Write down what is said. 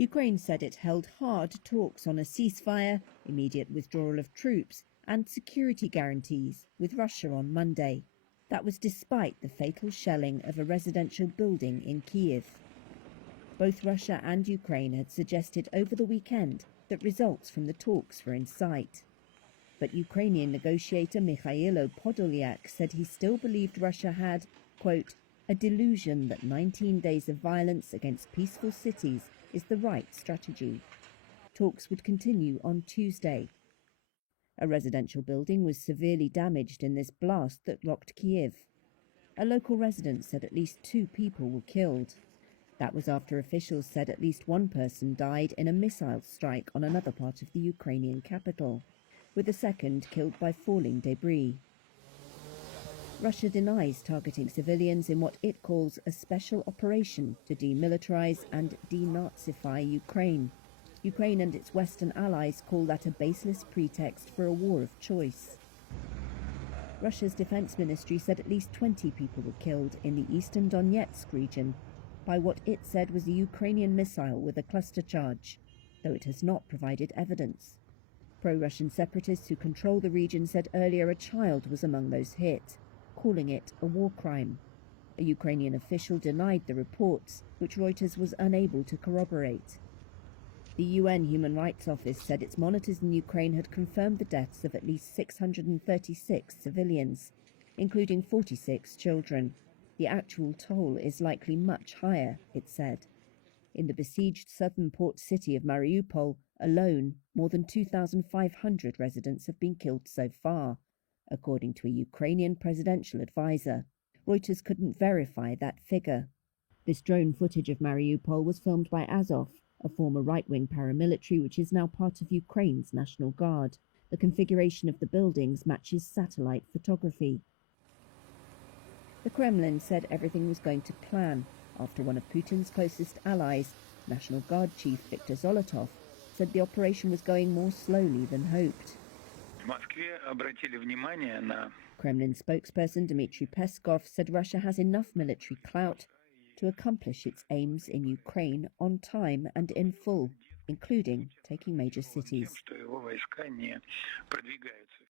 Ukraine said it held hard talks on a ceasefire, immediate withdrawal of troops and security guarantees with Russia on Monday. That was despite the fatal shelling of a residential building in Kyiv. Both Russia and Ukraine had suggested over the weekend that results from the talks were in sight. But Ukrainian negotiator Mikhailo Podolyak said he still believed Russia had, quote, a delusion that 19 days of violence against peaceful cities is the right strategy. Talks would continue on Tuesday. A residential building was severely damaged in this blast that rocked Kyiv. A local resident said at least 2 people were killed. That was after officials said at least 1 person died in a missile strike on another part of the Ukrainian capital, with a second killed by falling debris. Russia denies targeting civilians in what it calls a special operation to demilitarize and denazify Ukraine. Ukraine and its Western allies call that a baseless pretext for a war of choice. Russia's defense ministry said at least 20 people were killed in the eastern Donetsk region by what it said was a Ukrainian missile with a cluster charge, though it has not provided evidence. Pro-Russian separatists who control the region said earlier a child was among those hit, calling it a war crime. A Ukrainian official denied the reports, which Reuters was unable to corroborate. The UN Human Rights Office said its monitors in Ukraine had confirmed the deaths of at least 636 civilians, including 46 children. The actual toll is likely much higher, it said. In the besieged southern port city of Mariupol alone, more than 2,500 residents have been killed so far, according to a Ukrainian presidential advisor. Reuters couldn't verify that figure. This drone footage of Mariupol was filmed by Azov, a former right-wing paramilitary which is now part of Ukraine's National Guard. The configuration of the buildings matches satellite photography. The Kremlin said everything was going to plan after one of Putin's closest allies, National Guard Chief Viktor Zolotov, said the operation was going more slowly than hoped. Kremlin spokesperson Dmitry Peskov said Russia has enough military clout to accomplish its aims in Ukraine on time and in full, including taking major cities.